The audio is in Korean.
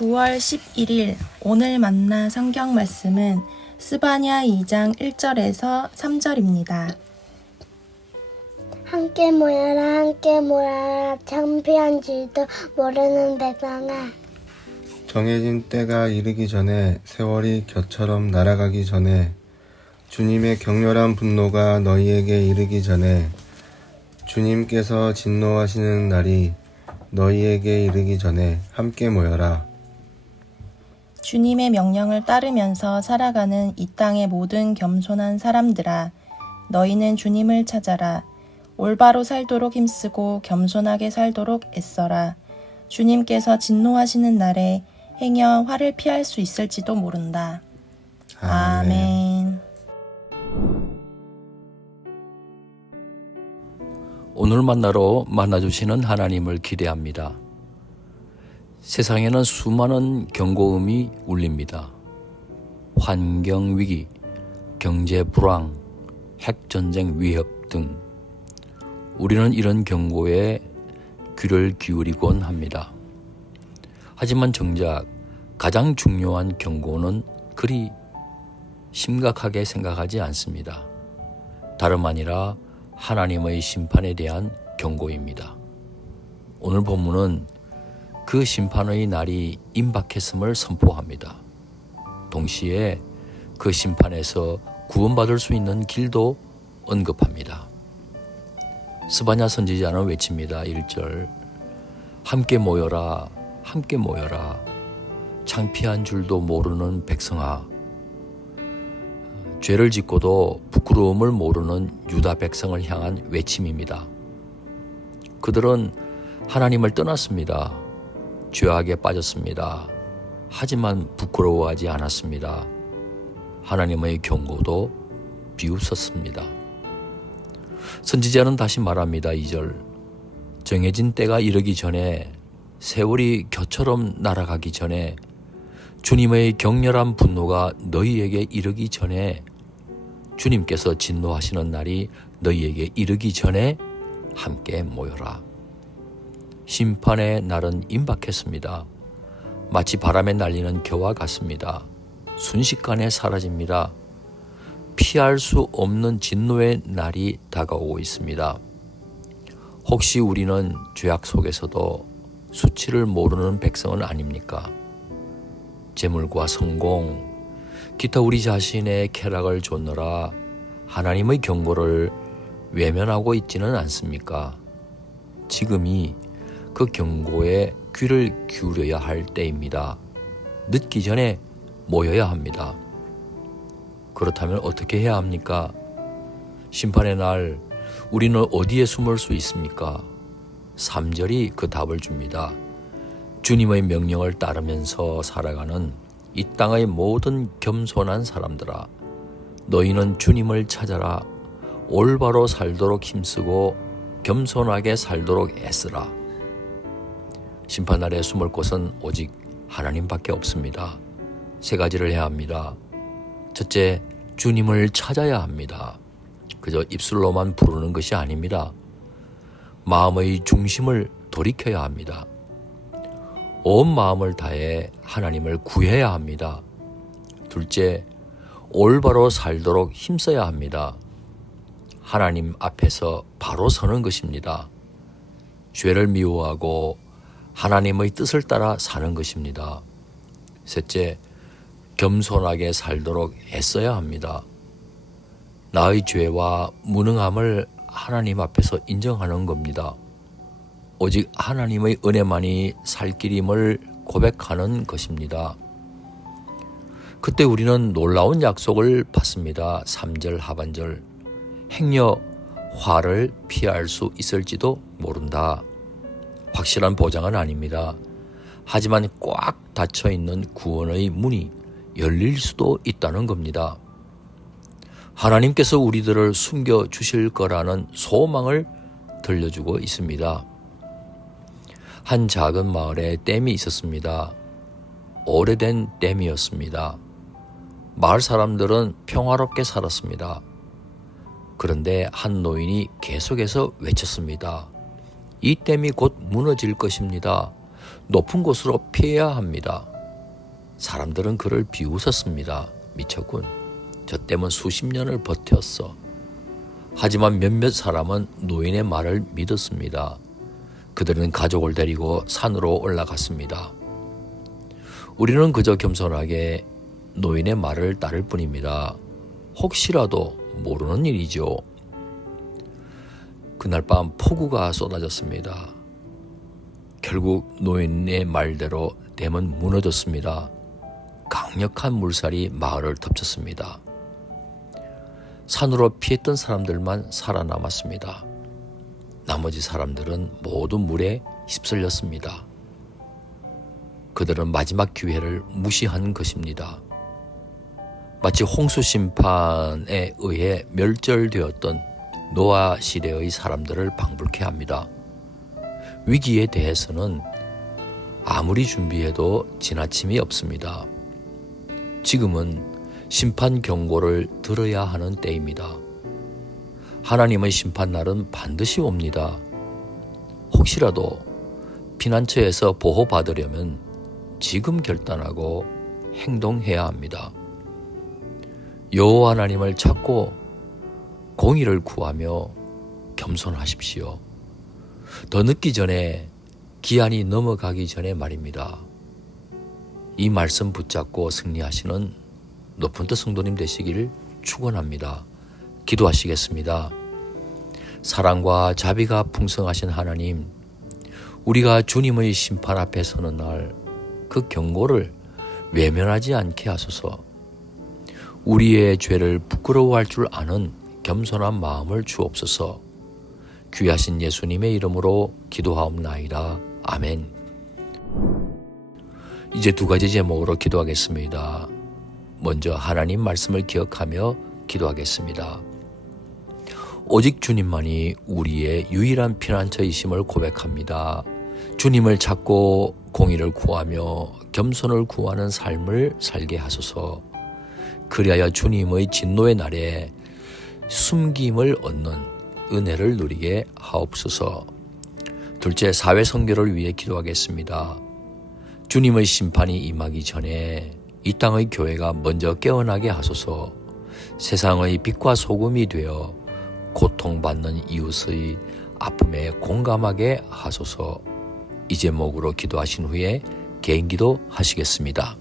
9월 11일 오늘 만나 성경 말씀은 스바냐 2장 1절에서 3절입니다. 함께 모여라 창피한 줄도 모르는 백성아. 정해진 때가 이르기 전에 세월이 겨처럼 날아가기 전에 주님의 격렬한 분노가 너희에게 이르기 전에 주님께서 진노하시는 날이 너희에게 이르기 전에 함께 모여라. 주님의 명령을 따르면서 살아가는 이 땅의 모든 겸손한 사람들아, 너희는 주님을 찾아라. 올바로 살도록 힘쓰고 겸손하게 살도록 애써라. 주님께서 진노하시는 날에 행여 화를 피할 수 있을지도 모른다. 아멘. 오늘 만나러 만나주시는 하나님을 기대합니다. 세상에는 수많은 경고음이 울립니다. 환경위기, 경제불황, 핵전쟁 위협 등 우리는 이런 경고에 귀를 기울이곤 합니다. 하지만 정작 가장 중요한 경고는 그리 심각하게 생각하지 않습니다. 다름 아니라 하나님의 심판에 대한 경고입니다. 오늘 본문은 그 심판의 날이 임박했음을 선포합니다. 동시에 그 심판에서 구원받을 수 있는 길도 언급합니다. 스바냐 선지자는 외칩니다. 1절 함께 모여라 함께 모여라 창피한 줄도 모르는 백성아. 죄를 짓고도 부끄러움을 모르는 유다 백성을 향한 외침입니다. 그들은 하나님을 떠났습니다. 죄악에 빠졌습니다. 하지만 부끄러워하지 않았습니다. 하나님의 경고도 비웃었습니다. 선지자는 다시 말합니다. 2절 정해진 때가 이르기 전에 세월이 겨처럼 날아가기 전에 주님의 격렬한 분노가 너희에게 이르기 전에 주님께서 진노하시는 날이 너희에게 이르기 전에 함께 모여라. 심판의 날은 임박했습니다. 마치 바람에 날리는 겨와 같습니다. 순식간에 사라집니다. 피할 수 없는 진노의 날이 다가오고 있습니다. 혹시 우리는 죄악 속에서도 수치를 모르는 백성은 아닙니까? 재물과 성공, 기타 우리 자신의 쾌락을 좇느라 하나님의 경고를 외면하고 있지는 않습니까? 지금이 그 경고에 귀를 기울여야 할 때입니다. 늦기 전에 모여야 합니다. 그렇다면 어떻게 해야 합니까? 심판의 날 우리는 어디에 숨을 수 있습니까? 3절이 그 답을 줍니다. 주님의 명령을 따르면서 살아가는 이 땅의 모든 겸손한 사람들아, 너희는 주님을 찾아라. 올바로 살도록 힘쓰고 겸손하게 살도록 애쓰라. 심판날에 숨을 곳은 오직 하나님밖에 없습니다. 3가지를 해야 합니다. 첫째, 주님을 찾아야 합니다. 그저 입술로만 부르는 것이 아닙니다. 마음의 중심을 돌이켜야 합니다. 온 마음을 다해 하나님을 구해야 합니다. 둘째, 올바로 살도록 힘써야 합니다. 하나님 앞에서 바로 서는 것입니다. 죄를 미워하고 하나님의 뜻을 따라 사는 것입니다. 셋째, 겸손하게 살도록 애써야 합니다. 나의 죄와 무능함을 하나님 앞에서 인정하는 겁니다. 오직 하나님의 은혜만이 살 길임을 고백하는 것입니다. 그때 우리는 놀라운 약속을 받습니다. 3절 하반절 행여 화를 피할 수 있을지도 모른다. 확실한 보장은 아닙니다. 하지만 꽉 닫혀있는 구원의 문이 열릴 수도 있다는 겁니다. 하나님께서 우리들을 숨겨주실 거라는 소망을 들려주고 있습니다. 한 작은 마을에 댐이 있었습니다. 오래된 댐이었습니다. 마을 사람들은 평화롭게 살았습니다. 그런데 한 노인이 계속해서 외쳤습니다. 이 댐이 곧 무너질 것입니다. 높은 곳으로 피해야 합니다. 사람들은 그를 비웃었습니다. 미쳤군. 저 때문 수십 년을 버텼어. 하지만 몇몇 사람은 노인의 말을 믿었습니다. 그들은 가족을 데리고 산으로 올라갔습니다. 우리는 그저 겸손하게 노인의 말을 따를 뿐입니다. 혹시라도 모르는 일이죠. 그날 밤 폭우가 쏟아졌습니다. 결국 노인의 말대로 댐은 무너졌습니다. 강력한 물살이 마을을 덮쳤습니다. 산으로 피했던 사람들만 살아남았습니다. 나머지 사람들은 모두 물에 휩쓸렸습니다. 그들은 마지막 기회를 무시한 것입니다. 마치 홍수 심판에 의해 멸절되었던 노아 시대의 사람들을 방불케 합니다. 위기에 대해서는 아무리 준비해도 지나침이 없습니다. 지금은 심판 경고를 들어야 하는 때입니다. 하나님의 심판날은 반드시 옵니다. 혹시라도 피난처에서 보호받으려면 지금 결단하고 행동해야 합니다. 여호와 하나님을 찾고 공의를 구하며 겸손하십시오. 더 늦기 전에, 기한이 넘어가기 전에 말입니다. 이 말씀 붙잡고 승리하시는 높은 뜻 성도님 되시기를 축원합니다. 기도하시겠습니다. 사랑과 자비가 풍성하신 하나님, 우리가 주님의 심판 앞에 서는 날 그 경고를 외면하지 않게 하소서. 우리의 죄를 부끄러워할 줄 아는 겸손한 마음을 주옵소서. 귀하신 예수님의 이름으로 기도하옵나이다. 아멘. 이제 두 가지 제목으로 기도하겠습니다. 먼저 하나님 말씀을 기억하며 기도하겠습니다. 오직 주님만이 우리의 유일한 피난처이심을 고백합니다. 주님을 찾고 공의를 구하며 겸손을 구하는 삶을 살게 하소서. 그리하여 주님의 진노의 날에 숨김을 얻는 은혜를 누리게 하옵소서. 둘째, 사회 선교를 위해 기도하겠습니다. 주님의 심판이 임하기 전에 이 땅의 교회가 먼저 깨어나게 하소서. 세상의 빛과 소금이 되어 고통받는 이웃의 아픔에 공감하게 하소서. 이 제목으로 기도하신 후에 개인기도 하시겠습니다.